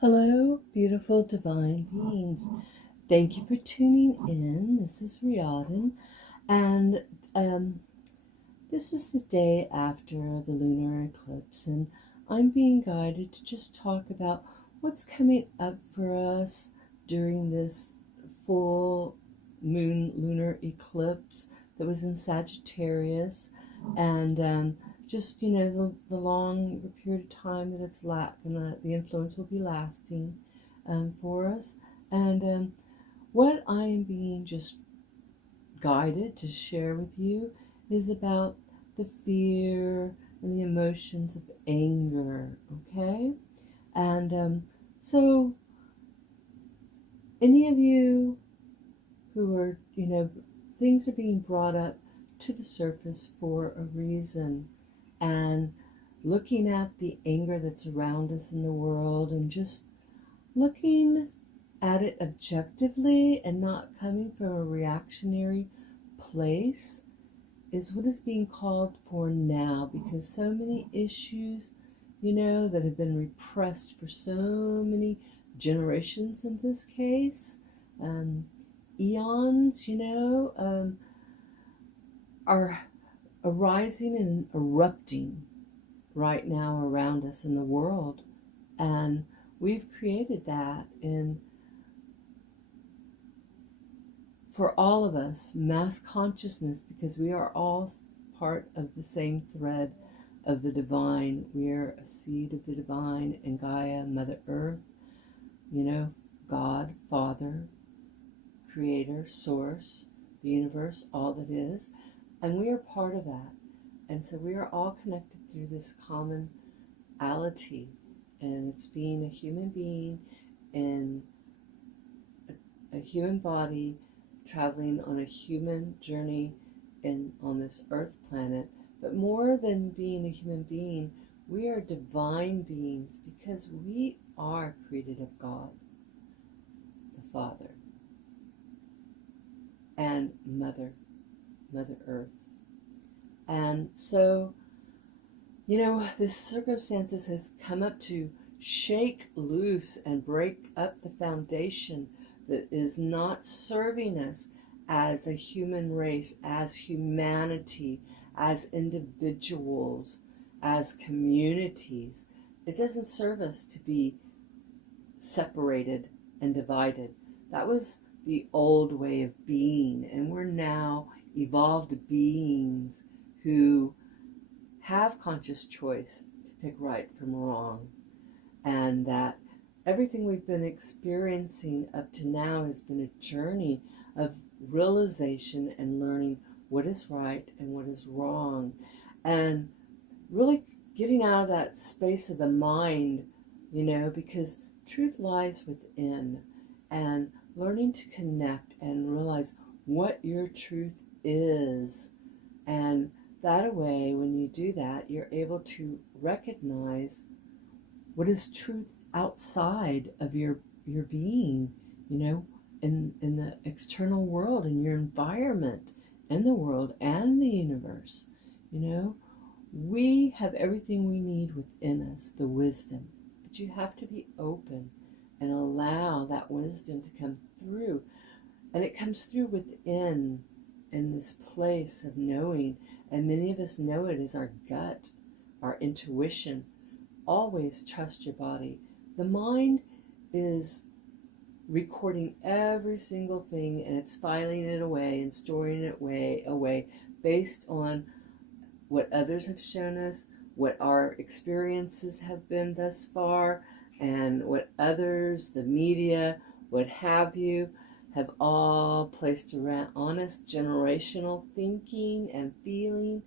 Hello, beautiful divine beings. Thank you for tuning in. This is Reãudan, and um, this is the day after the lunar eclipse, and I'm being guided to just talk about what's coming up for us during this full moon lunar eclipse that was in Sagittarius, and just the long period of time that it's gonna the influence will be lasting for us, and what I am being just guided to share with you is about the fear and the emotions of anger, okay? And so, any of you who are, things are being brought up to the surface for a reason, and looking at the anger that's around us in the world and just looking at it objectively and not coming from a reactionary place is what is being called for now, because so many issues, that have been repressed for so many generations in this case, eons, are arising and erupting right now around us in the world. And we've created that in, for all of us, mass consciousness, because we are all part of the same thread of the divine. We are a seed of the divine, and Gaia, Mother Earth, God, Father, Creator, Source, the universe, all that is. And we are part of that. And so we are all connected through this commonality. And it's being a human being in a human body, traveling on a human journey on this earth planet. But more than being a human being, we are divine beings, because we are created of God, the Father, and Mother Earth. And so, this circumstances has come up to shake loose and break up the foundation that is not serving us as a human race, as humanity, as individuals, as communities. It doesn't serve us to be separated and divided. That was the old way of being, and we're now evolved beings who have conscious choice to pick right from wrong, and that everything we've been experiencing up to now has been a journey of realization and learning what is right and what is wrong, and really getting out of that space of the mind, because truth lies within, and learning to connect and realize what your truth is. And that way, when you do that, you're able to recognize what is truth outside of your being, in the external world, in your environment, in the world and the universe. We have everything we need within us, the wisdom, but you have to be open and allow that wisdom to come through. And it comes through within, in this place of knowing. And many of us know it as our gut, our intuition. Always trust your body. The mind is recording every single thing, and it's filing it away and storing it away based on what others have shown us, what our experiences have been thus far, and what others, the media, what have you, have all placed around honest generational thinking and feeling.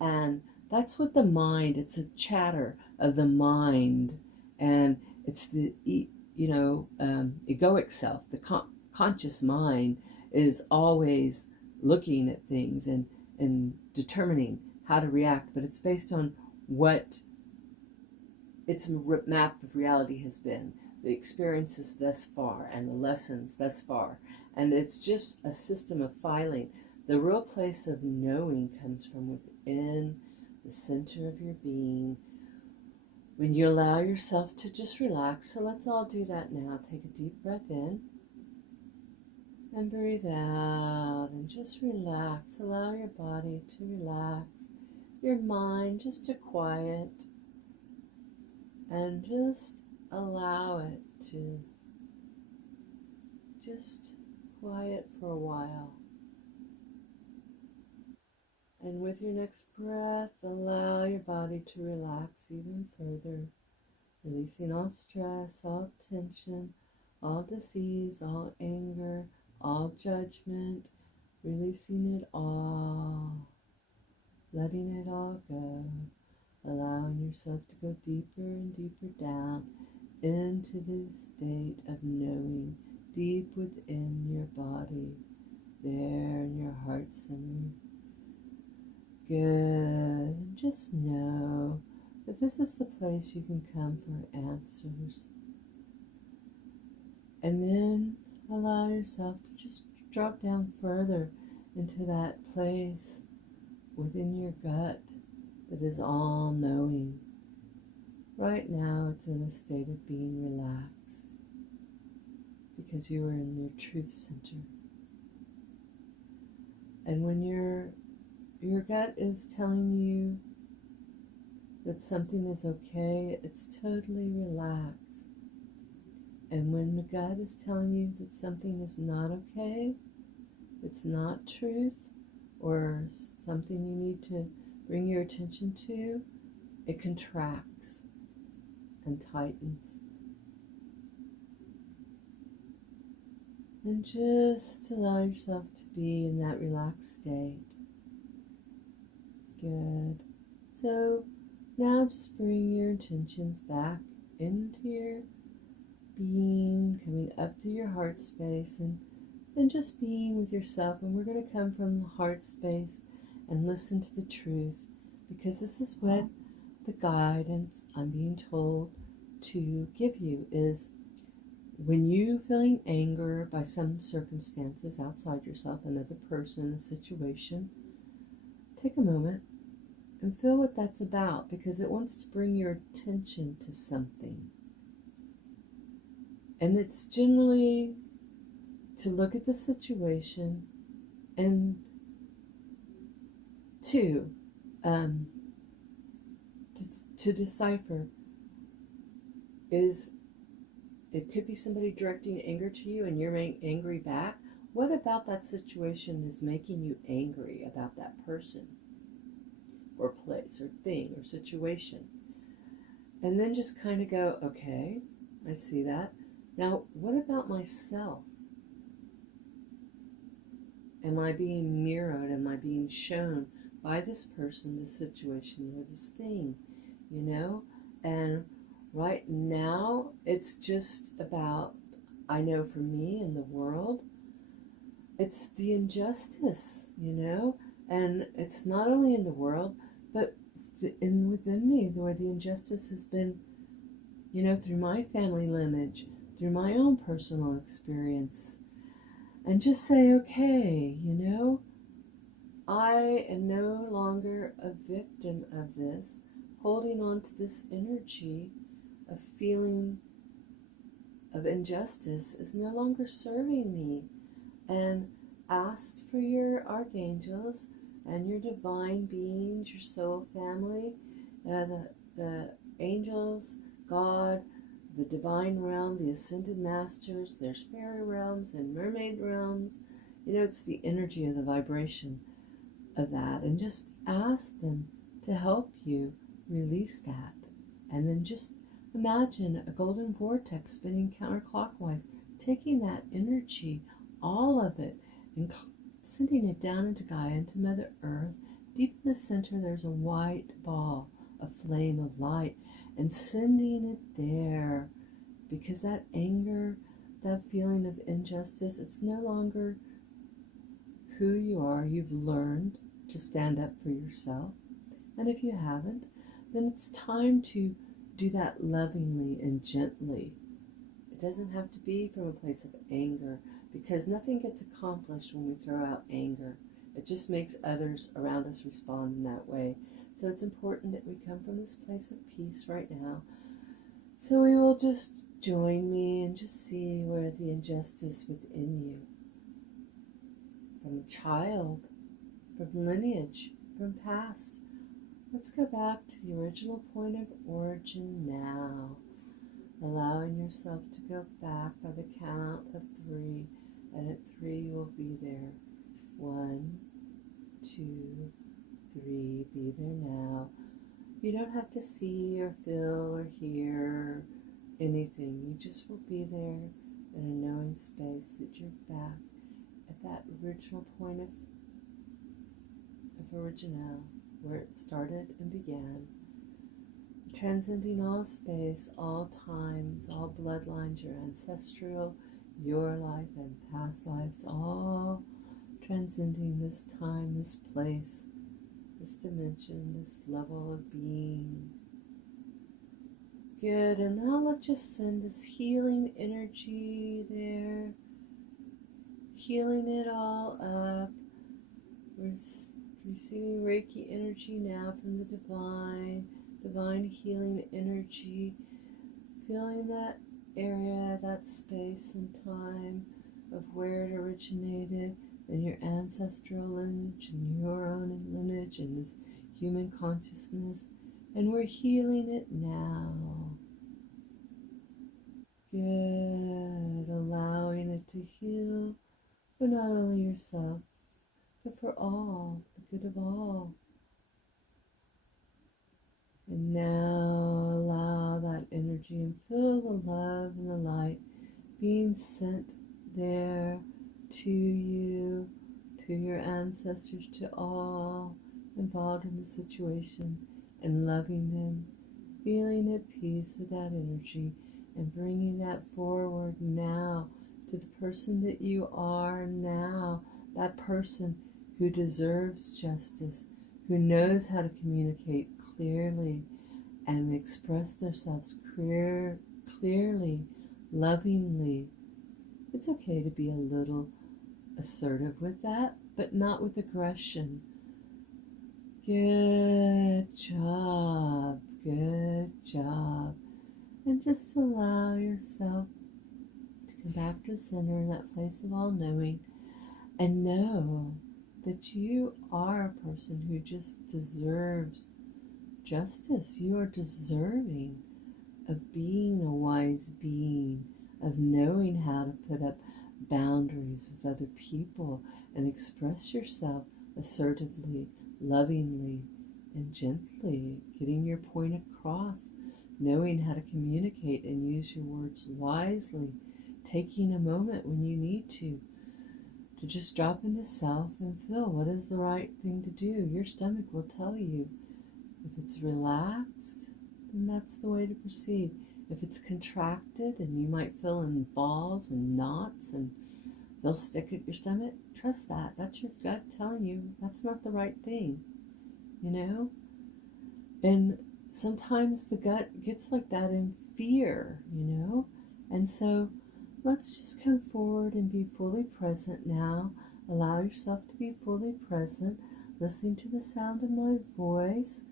And that's what the mind, it's a chatter of the mind, and it's the egoic self, the conscious mind is always looking at things and determining how to react, but it's based on what its map of reality has been, the experiences thus far and the lessons thus far. And it's just a system of filing. The real place of knowing comes from within the center of your being, when you allow yourself to just relax, so let's all do that now. Take a deep breath in and breathe out and just relax. Allow your body to relax, your mind just to quiet, and just allow it to just quiet for a while. And with your next breath, allow your body to relax even further, releasing all stress, all tension, all disease, all anger, all judgment, releasing it all, letting it all go, allowing yourself to go deeper and deeper down into the state of knowing, deep within your body, there in your heart center. Good. And just know that this is the place you can come for answers. And then allow yourself to just drop down further into that place within your gut that is all knowing. Right now it's in a state of being relaxed because you are in your truth center. And when your gut is telling you that something is okay, it's totally relaxed. And when the gut is telling you that something is not okay, it's not truth, or something you need to bring your attention to, it contracts and tightens. And just allow yourself to be in that relaxed state. Good. So now just bring your intentions back into your being, coming up through your heart space, and just being with yourself. And we're going to come from the heart space and listen to the truth, because this is what the guidance I'm being told to give you is, when you feeling anger by some circumstances outside yourself, another person, a situation, take a moment and feel what that's about, because it wants to bring your attention to something. And it's generally to look at the situation and to decipher, it could be somebody directing anger to you and you're angry back. What about that situation is making you angry about that person or place or thing or situation? And then just kind of go, okay, I see that. Now, what about myself? Am I being mirrored? Am I being shown by this person, this situation, or this thing? You know? And right now, it's just about, I know for me in the world, it's the injustice, you know? And it's not only in the world, but within me, where the injustice has been, you know, through my family lineage, through my own personal experience. And just say, okay, you know, I am no longer a victim of this, holding on to this energy of feeling of injustice is no longer serving me. And ask for your archangels and your divine beings, your soul family, the angels, God, the divine realm, the ascended masters. There's fairy realms and mermaid realms. You know, it's the energy of the vibration of that. And just ask them to help you release that. And then just imagine a golden vortex spinning counterclockwise, taking that energy, all of it, and sending it down into Gaia, into Mother Earth. Deep in the center, there's a white ball, a flame of light, and sending it there, because that anger, that feeling of injustice, it's no longer who you are. You've learned to stand up for yourself. And if you haven't, then it's time to do that lovingly and gently. It doesn't have to be from a place of anger, because nothing gets accomplished when we throw out anger. It just makes others around us respond in that way. So it's important that we come from this place of peace right now. So we will just join me and just see where the injustice within you, from child, from lineage, from past. Let's go back to the original point of origin now, allowing yourself to go back by the count of 3, and at 3 you will be there. 1, 2, 3, be there now. You don't have to see or feel or hear anything. You just will be there in a knowing space that you're back at that original point of original, where it started and began, transcending all space, all times, all bloodlines, your ancestral, your life and past lives, all transcending this time, this place, this dimension, this level of being. Good, and now let's just send this healing energy there, healing it all up. We're receiving Reiki energy now from the divine healing energy, feeling that area, that space and time of where it originated in your ancestral lineage and your own lineage and this human consciousness, and we're healing it now. Good, allowing it to heal for not only yourself, but for all, the good of all. And now allow that energy and feel the love and the light being sent there to you, to your ancestors, to all involved in the situation, and loving them, feeling at peace with that energy, and bringing that forward now to the person that you are now, that person who deserves justice, who knows how to communicate clearly and express themselves clearly, lovingly. It's okay to be a little assertive with that, but not with aggression. Good job, good job. And just allow yourself to come back to center in that place of all knowing, and know that you are a person who just deserves justice. You are deserving of being a wise being, of knowing how to put up boundaries with other people and express yourself assertively, lovingly, and gently, getting your point across, knowing how to communicate and use your words wisely, taking a moment when you need to just drop into self and feel what is the right thing to do. Your stomach will tell you. If it's relaxed, then that's the way to proceed. If it's contracted and you might feel in balls and knots and they'll stick at your stomach, trust that. That's your gut telling you that's not the right thing, you know? And sometimes the gut gets like that in fear, you know? And so let's just come forward and be fully present now. Allow yourself to be fully present, listening to the sound of my voice.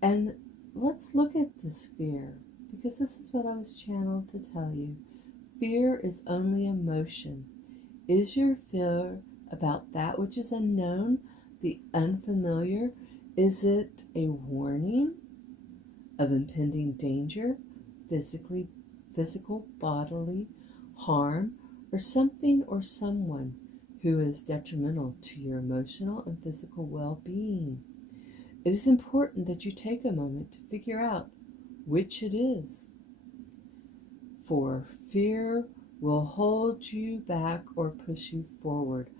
And let's look at this fear, because this is what I was channeled to tell you. Fear is only emotion. Is your fear about that which is unknown, the unfamiliar? Is it a warning of impending danger, physical, bodily harm, or something or someone who is detrimental to your emotional and physical well-being? It is important that you take a moment to figure out which it is. For fear will hold you back or push you forward.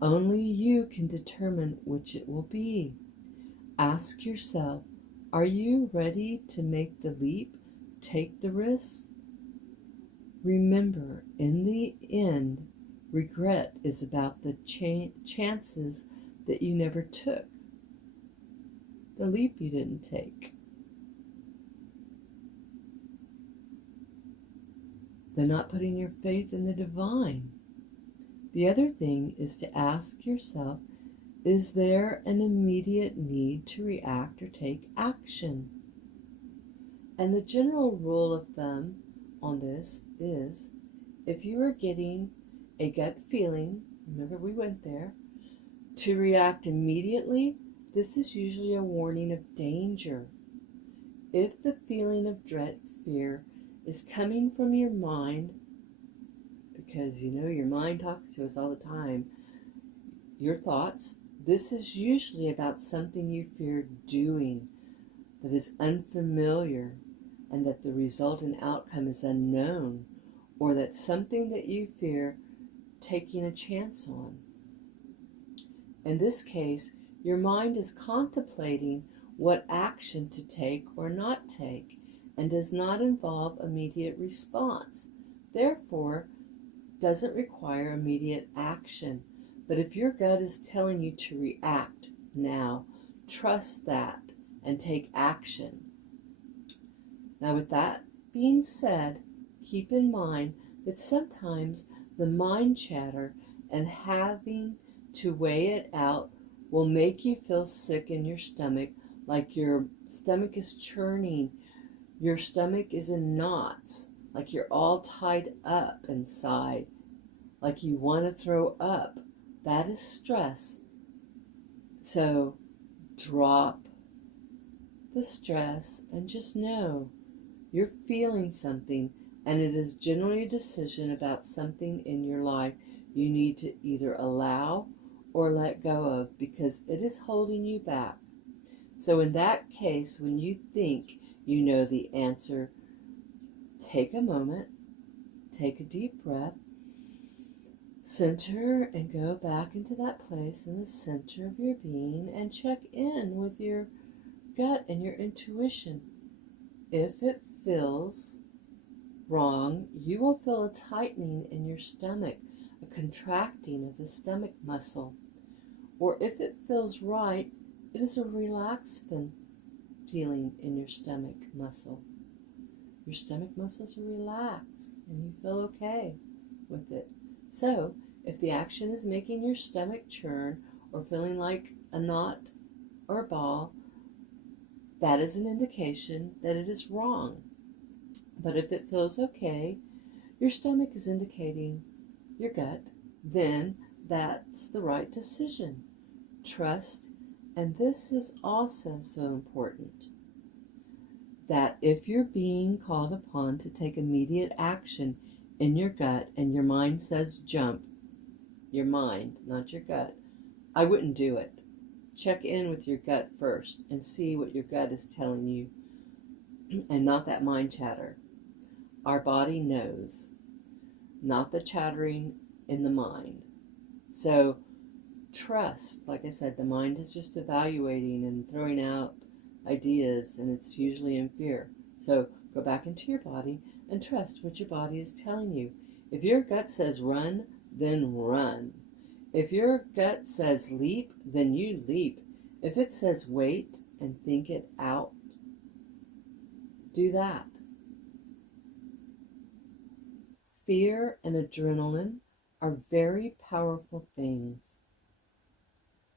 Only you can determine which it will be. Ask yourself, are you ready to make the leap, take the risk? Remember, in the end, regret is about the chances that you never took, the leap you didn't take, the not putting your faith in the divine. The other thing is to ask yourself, Is there an immediate need to react or take action? And the general rule of thumb on this is, if you are getting a gut feeling, remember we went there, to react immediately, this is usually a warning of danger. If the feeling of dread, fear, is coming from your mind, because you know your mind talks to us all the time, your thoughts, this is usually about something you fear doing that is unfamiliar, and that the resultant outcome is unknown, or that something that you fear taking a chance on. In this case, your mind is contemplating what action to take or not take, and does not involve immediate response. Therefore, doesn't require immediate action. But if your gut is telling you to react now, trust that and take action. Now, with that being said, keep in mind that sometimes the mind chatter and having to weigh it out will make you feel sick in your stomach, like your stomach is churning, your stomach is in knots, like you're all tied up inside, like you want to throw up. That is stress. So drop the stress and just know you're feeling something, and it is generally a decision about something in your life you need to either allow or let go of, because it is holding you back. So in that case, when you think you know the answer, take a moment, take a deep breath, center, and go back into that place in the center of your being and check in with your gut and your intuition. If it feels wrong, you will feel a tightening in your stomach, a contracting of the stomach muscle. Or if it feels right, it is a relaxed feeling in your stomach muscle. Your stomach muscles are relaxed and you feel okay with it. So, if the action is making your stomach churn or feeling like a knot or a ball, that is an indication that it is wrong. But if it feels okay, your stomach is indicating your gut, then that's the right decision. Trust, and this is also so important, that if you're being called upon to take immediate action in your gut and your mind says jump, your mind, not your gut, I wouldn't do it. Check in with your gut first and see what your gut is telling you, and not that mind chatter. Our body knows, not the chattering in the mind. So trust, like I said, the mind is just evaluating and throwing out ideas, and it's usually in fear. So go back into your body and trust what your body is telling you. If your gut says run, then run. If your gut says leap, then you leap. If it says wait and think it out, do that. Fear and adrenaline are very powerful things.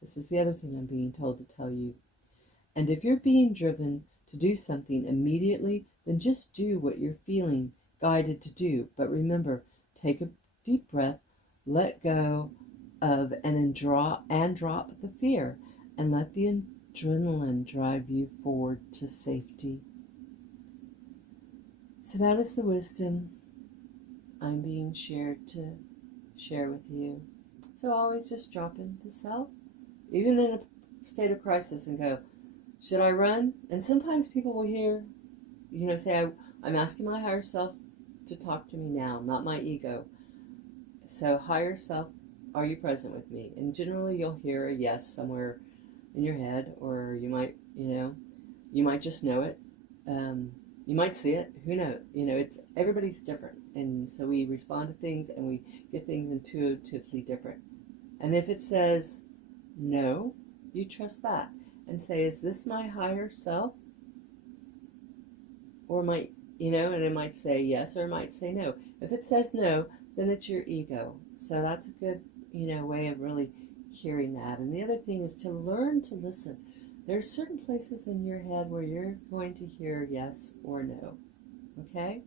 This is the other thing I'm being told to tell you. And if you're being driven to do something immediately, then just do what you're feeling guided to do. But remember, take a deep breath, let go of and drop the fear, and let the adrenaline drive you forward to safety. So that is the wisdom I'm being shared to share with you. So always just drop into self, even in a state of crisis, and go, should I run? And sometimes people will hear, say, I'm asking my higher self to talk to me now, not my ego. So higher self, are you present with me? And generally you'll hear a yes somewhere in your head, or you might, you might just know it. You might see it. Who knows? It's everybody's different, and so we respond to things and we get things intuitively different. And if it says no, you trust that and say, "Is this my higher self?" Or might and it might say yes or it might say no. If it says no, then it's your ego. So that's a good way of really hearing that. And the other thing is to learn to listen. There are certain places in your head where you're going to hear yes or no. Okay?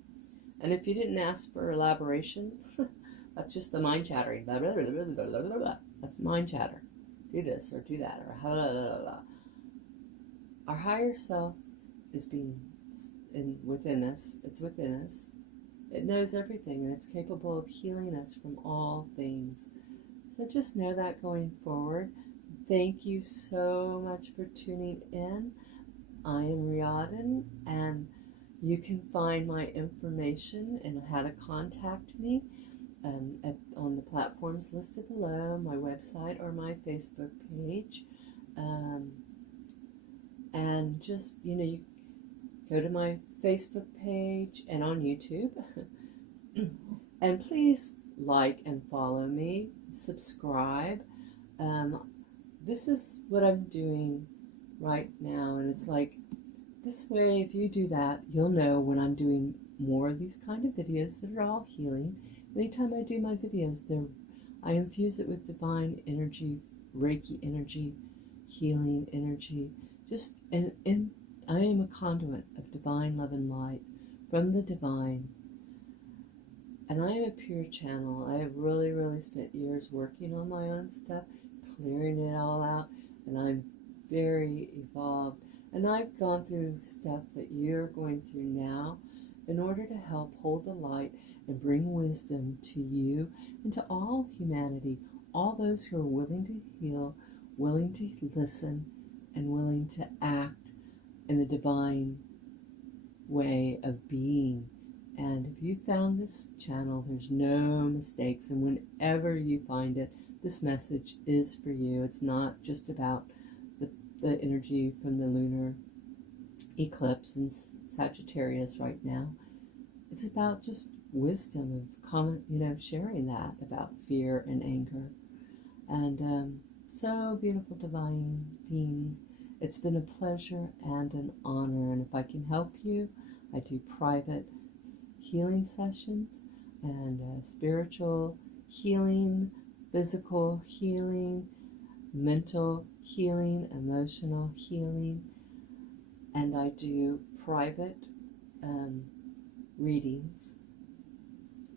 And if you didn't ask for elaboration, that's just the mind chattering. Blah, blah, blah, blah, blah, blah, blah. That's mind chatter. Do this or do that or blah, blah, blah, blah. Our higher self is within us. It's within us. It knows everything, and it's capable of healing us from all things. So just know that going forward. Thank you so much for tuning in. I am Reãudan, and you can find my information and how to contact me on the platforms listed below, my website or my Facebook page. And just, you go to my Facebook page and on YouTube. And please like and follow me, subscribe. This is what I'm doing right now, and it's like, this way, if you do that, you'll know when I'm doing more of these kind of videos that are all healing. Anytime I do my videos, I infuse it with divine energy, Reiki energy, healing energy. And I am a conduit of divine love and light from the divine. And I am a pure channel. I have really, really spent years working on my own stuff, clearing it all out, and I'm very evolved. And I've gone through stuff that you're going through now in order to help hold the light and bring wisdom to you and to all humanity, all those who are willing to heal, willing to listen, and willing to act in a divine way of being. And if you found this channel, there's no mistakes. And whenever you find it, this message is for you. It's not just about the energy from the lunar eclipse in Sagittarius right now. It's about just wisdom of sharing that about fear and anger. And so beautiful divine beings, it's been a pleasure and an honor. And if I can help you, I do private healing sessions and spiritual healing, physical healing, mental healing, emotional healing, and I do private readings,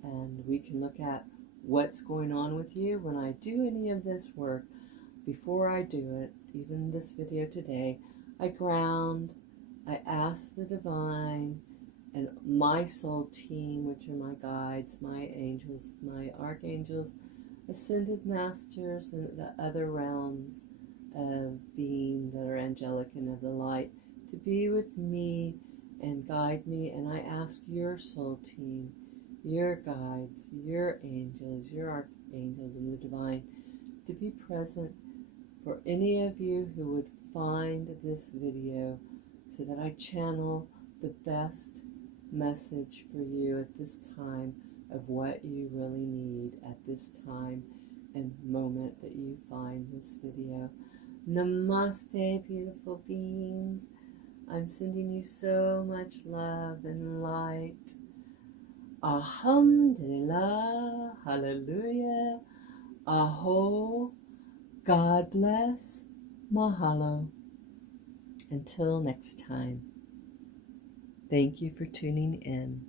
and we can look at what's going on with you. When I do any of this work, before I do it, even this video today, I ground, I ask the divine and my soul team, which are my guides, my angels, my archangels, ascended masters, and the other realms of being that are angelic and of the light, to be with me and guide me. And I ask your soul team, your guides, your angels, your archangels, and the divine to be present for any of you who would find this video, so that I channel the best message for you at this time of what you really need at this time and moment that you find this video. Namaste, beautiful beings. I'm sending you so much love and light. Alhamdulillah, hallelujah, aho, God bless, mahalo. Until next time, thank you for tuning in.